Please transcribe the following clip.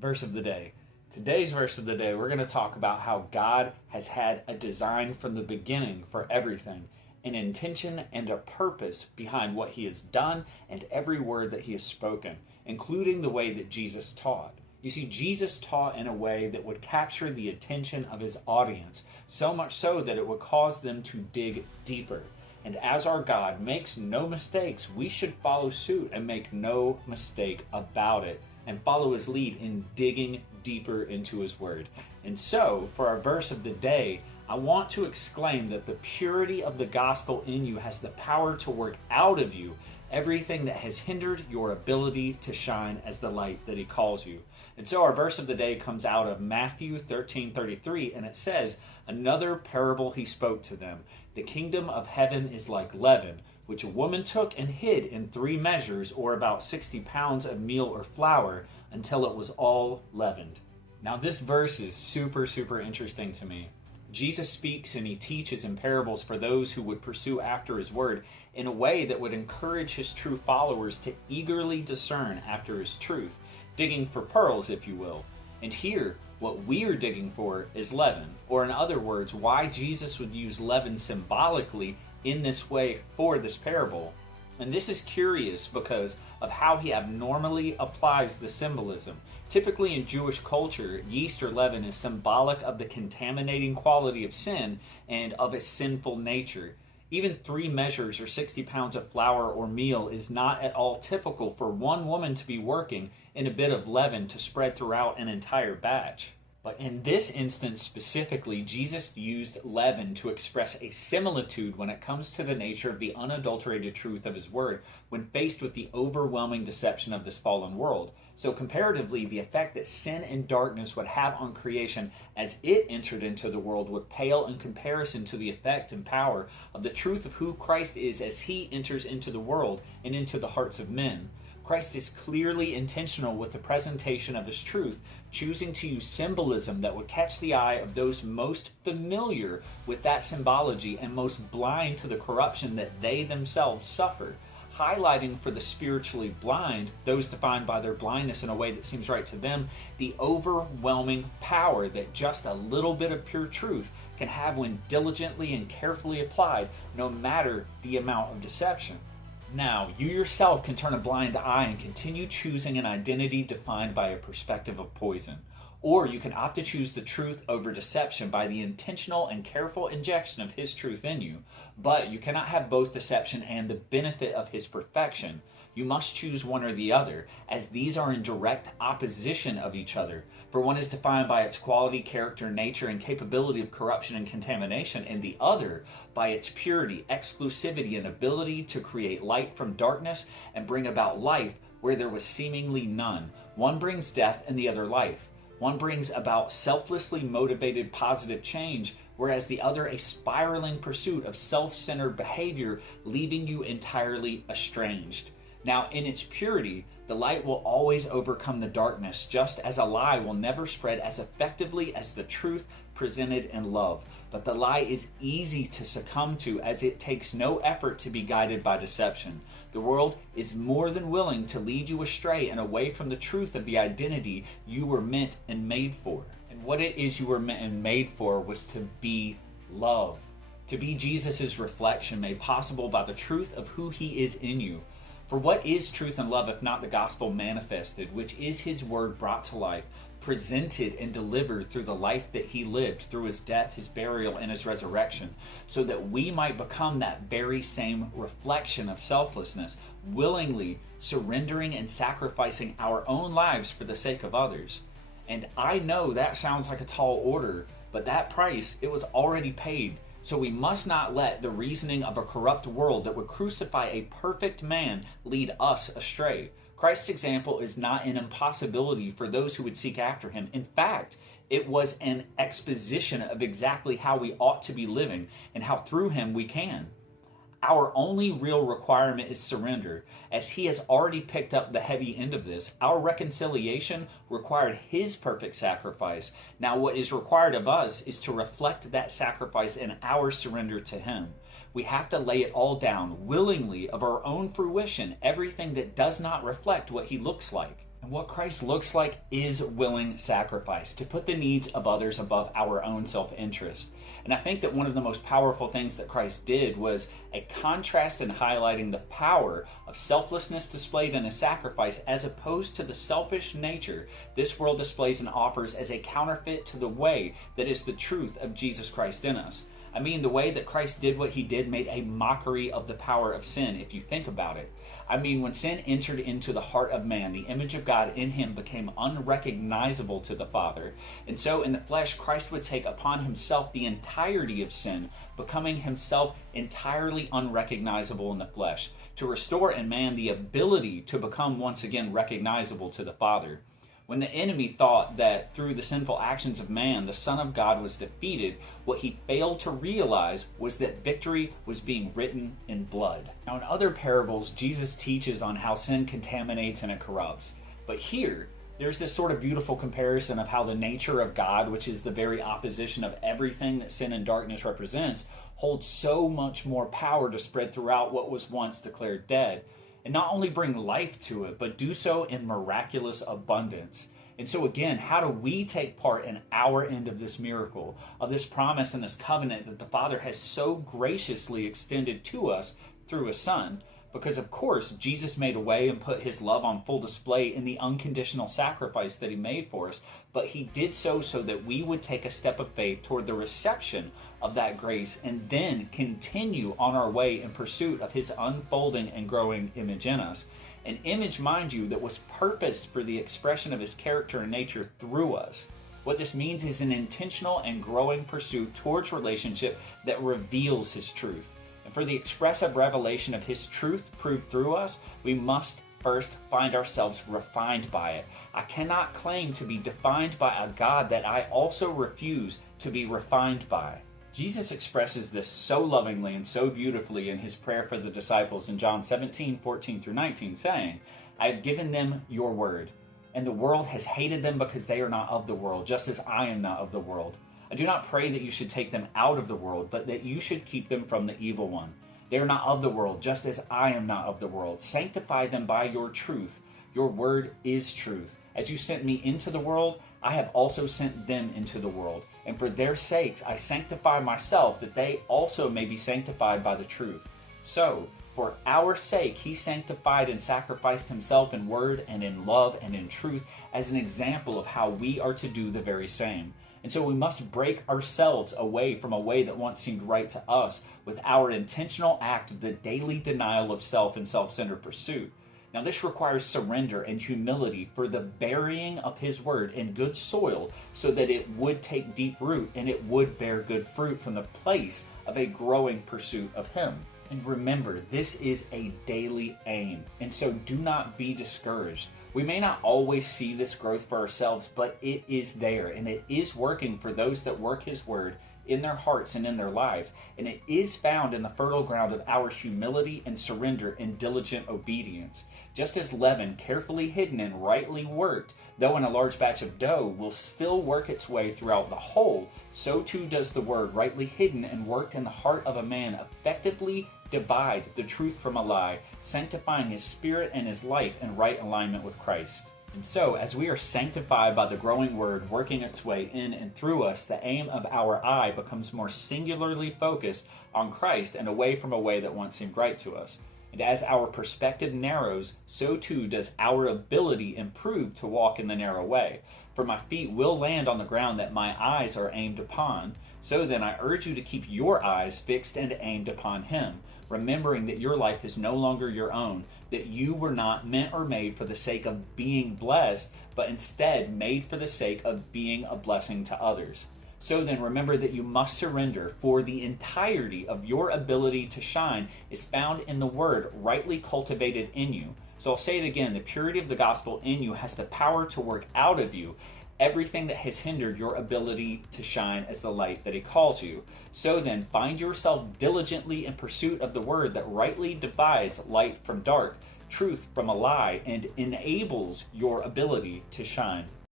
Verse of the day. Today's verse of the day, we're going to talk about how God has had a design from the beginning for everything, an intention and a purpose behind what he has done and every word that he has spoken, including the way that Jesus taught. You see, Jesus taught in a way that would capture the attention of his audience, so much so that it would cause them to dig deeper. And as our God makes no mistakes, we should follow suit and make no mistake about it, and follow his lead in digging deeper into his word. And so, for our verse of the day, I want to exclaim that the purity of the gospel in you has the power to work out of you everything that has hindered your ability to shine as the light that he calls you. And so our verse of the day comes out of Matthew 13:33, and it says, "Another parable he spoke to them. The kingdom of heaven is like leaven, which a woman took and hid in 3 measures, or about 60 pounds of meal or flour, until it was all leavened." Now this verse is super interesting to me. Jesus speaks and he teaches in parables for those who would pursue after his word in a way that would encourage his true followers to eagerly discern after his truth, digging for pearls, if you will. And here, what we are digging for is leaven, or in other words, why Jesus would use leaven symbolically in this way for this parable. And this is curious because of how he abnormally applies the symbolism. Typically in Jewish culture, yeast or leaven is symbolic of the contaminating quality of sin and of its sinful nature. Even 3 measures or 60 pounds of flour or meal is not at all typical for one woman to be working in a bit of leaven to spread throughout an entire batch. But in this instance specifically, Jesus used leaven to express a similitude when it comes to the nature of the unadulterated truth of his word when faced with the overwhelming deception of this fallen world. So comparatively, the effect that sin and darkness would have on creation as it entered into the world would pale in comparison to the effect and power of the truth of who Christ is as he enters into the world and into the hearts of men. Christ is clearly intentional with the presentation of his truth, choosing to use symbolism that would catch the eye of those most familiar with that symbology and most blind to the corruption that they themselves suffer, highlighting for the spiritually blind, those defined by their blindness in a way that seems right to them, the overwhelming power that just a little bit of pure truth can have when diligently and carefully applied, no matter the amount of deception. Now, you yourself can turn a blind eye and continue choosing an identity defined by a perspective of poison. Or you can opt to choose the truth over deception by the intentional and careful injection of his truth in you. But you cannot have both deception and the benefit of his perfection. You must choose one or the other, as these are in direct opposition of each other. For one is defined by its quality, character, nature, and capability of corruption and contamination, and the other by its purity, exclusivity, and ability to create light from darkness and bring about life where there was seemingly none. One brings death and the other life. One brings about selflessly motivated positive change, whereas the other a spiraling pursuit of self-centered behavior, leaving you entirely estranged. Now, in its purity, the light will always overcome the darkness, just as a lie will never spread as effectively as the truth presented in love. But the lie is easy to succumb to, as it takes no effort to be guided by deception. The world is more than willing to lead you astray and away from the truth of the identity you were meant and made for. And what it is you were meant and made for was to be love. To be Jesus' reflection made possible by the truth of who he is in you. For what is truth and love if not the gospel manifested, which is his word brought to life, presented and delivered through the life that he lived, through his death, his burial, and his resurrection, so that we might become that very same reflection of selflessness, willingly surrendering and sacrificing our own lives for the sake of others. And I know that sounds like a tall order, but that price, it was already paid. So we must not let the reasoning of a corrupt world that would crucify a perfect man lead us astray. Christ's example is not an impossibility for those who would seek after him. In fact, it was an exposition of exactly how we ought to be living and how through him we can. Our only real requirement is surrender, as he has already picked up the heavy end of this. Our reconciliation required his perfect sacrifice. Now what is required of us is to reflect that sacrifice in our surrender to him. We have to lay it all down willingly of our own fruition, everything that does not reflect what he looks like. And what Christ looks like is willing sacrifice, to put the needs of others above our own self-interest. And I think that one of the most powerful things that Christ did was a contrast in highlighting the power of selflessness displayed in a sacrifice as opposed to the selfish nature this world displays and offers as a counterfeit to the way that is the truth of Jesus Christ in us. I mean, the way that Christ did what he did made a mockery of the power of sin, if you think about it. I mean, when sin entered into the heart of man, the image of God in him became unrecognizable to the Father. And so in the flesh, Christ would take upon himself the entirety of sin, becoming himself entirely unrecognizable in the flesh, to restore in man the ability to become once again recognizable to the Father. When the enemy thought that through the sinful actions of man, the Son of God was defeated, what he failed to realize was that victory was being written in blood. Now, in other parables, Jesus teaches on how sin contaminates and it corrupts. But here, there's this sort of beautiful comparison of how the nature of God, which is the very opposition of everything that sin and darkness represents, holds so much more power to spread throughout what was once declared dead. And not only bring life to it, but do so in miraculous abundance. And so again, how do we take part in our end of this miracle, of this promise and this covenant that the Father has so graciously extended to us through His Son? Because of course, Jesus made a way and put His love on full display in the unconditional sacrifice that He made for us, but He did so that we would take a step of faith toward the reception of that grace and then continue on our way in pursuit of His unfolding and growing image in us. An image, mind you, that was purposed for the expression of His character and nature through us. What this means is an intentional and growing pursuit towards relationship that reveals His truth. And for the expressive revelation of His truth proved through us, we must first find ourselves refined by it. I cannot claim to be defined by a God that I also refuse to be refined by. Jesus expresses this so lovingly and so beautifully in His prayer for the disciples in John 17:14-19, saying, I have given them your word, and the world has hated them because they are not of the world, just as I am not of the world. I do not pray that you should take them out of the world, but that you should keep them from the evil one. They are not of the world, just as I am not of the world. Sanctify them by your truth. Your word is truth. As you sent me into the world, I have also sent them into the world. And for their sakes I sanctify myself, that they also may be sanctified by the truth. So, for our sake, He sanctified and sacrificed Himself in word and in love and in truth as an example of how we are to do the very same. And so we must break ourselves away from a way that once seemed right to us with our intentional act of the daily denial of self and self-centered pursuit. Now this requires surrender and humility for the burying of His word in good soil so that it would take deep root and it would bear good fruit from the place of a growing pursuit of Him. And remember, this is a daily aim, and so do not be discouraged. We may not always see this growth for ourselves, but it is there, and it is working for those that work His word in their hearts and in their lives, and it is found in the fertile ground of our humility and surrender and diligent obedience. Just as leaven, carefully hidden and rightly worked, though in a large batch of dough, will still work its way throughout the whole, so too does the word, rightly hidden and worked in the heart of a man, effectively divide the truth from a lie, sanctifying his spirit and his life in right alignment with Christ. And so, as we are sanctified by the growing word working its way in and through us, the aim of our eye becomes more singularly focused on Christ and away from a way that once seemed right to us. And as our perspective narrows, so too does our ability improve to walk in the narrow way. For my feet will land on the ground that my eyes are aimed upon. So then I urge you to keep your eyes fixed and aimed upon Him, remembering that your life is no longer your own, that you were not meant or made for the sake of being blessed, but instead made for the sake of being a blessing to others. So then remember that you must surrender, for the entirety of your ability to shine is found in the word rightly cultivated in you. So I'll say it again, the purity of the gospel in you has the power to work out of you everything that has hindered your ability to shine as the light that He calls you. So then, find yourself diligently in pursuit of the word that rightly divides light from dark, truth from a lie, and enables your ability to shine.